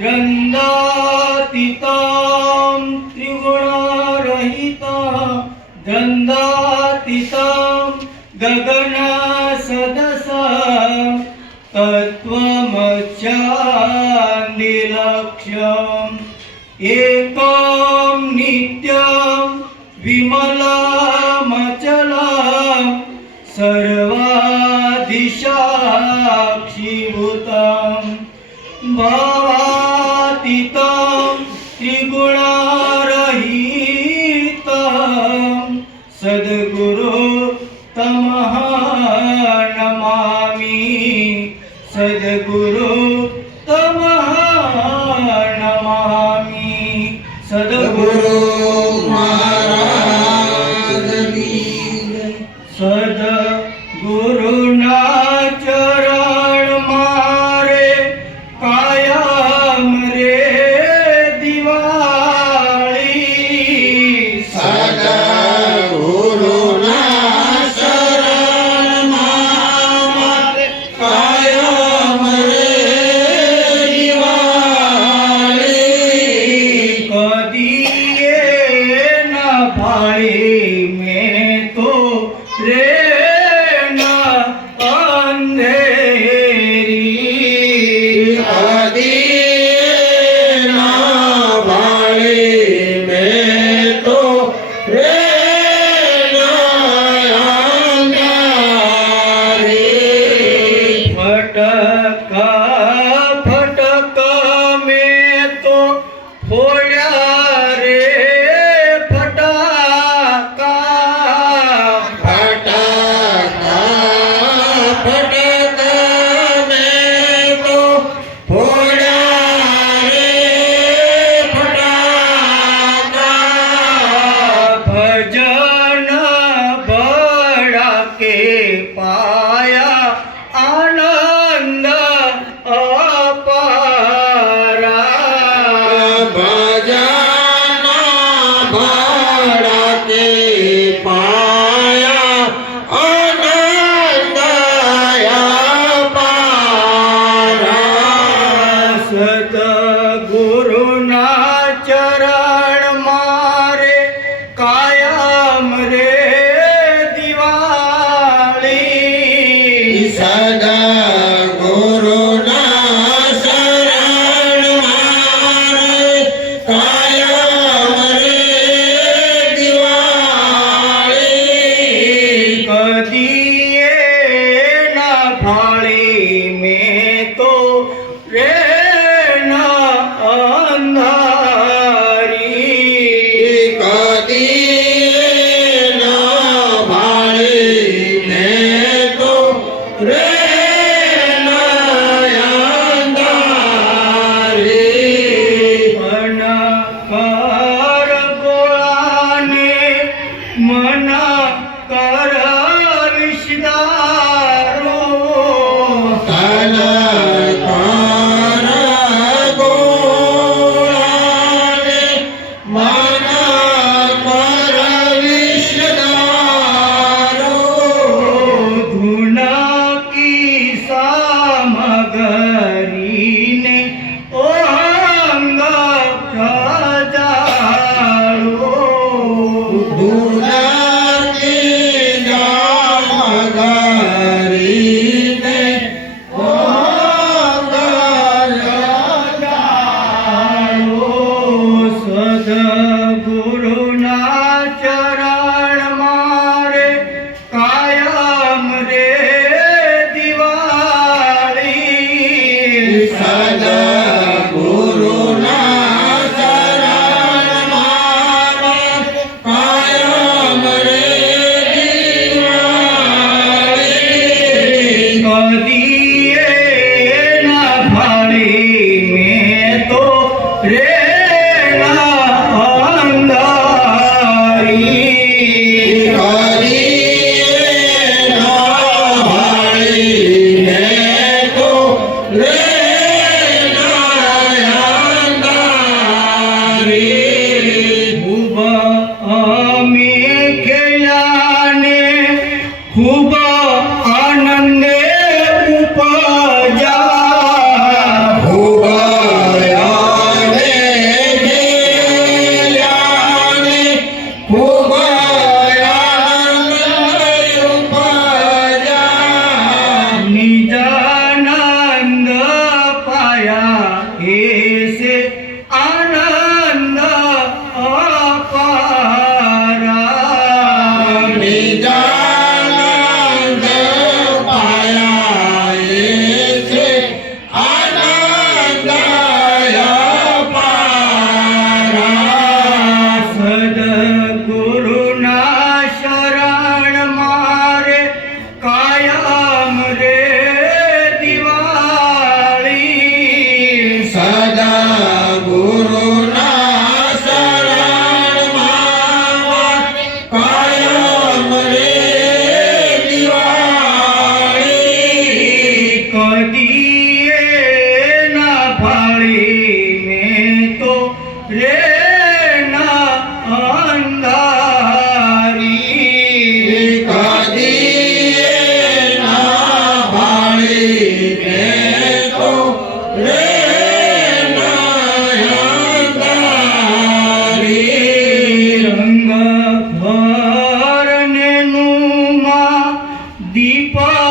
द्वन्द्वातीतां त्रिगुणारहिता द्वन्द्वातीतां गगना सदसा तत्त्वमचान्निलक्ष्यम् एकां नित्यां विमलामचलां सर्वाधिशाक्षीभूतां। भा করে নুমা দীপা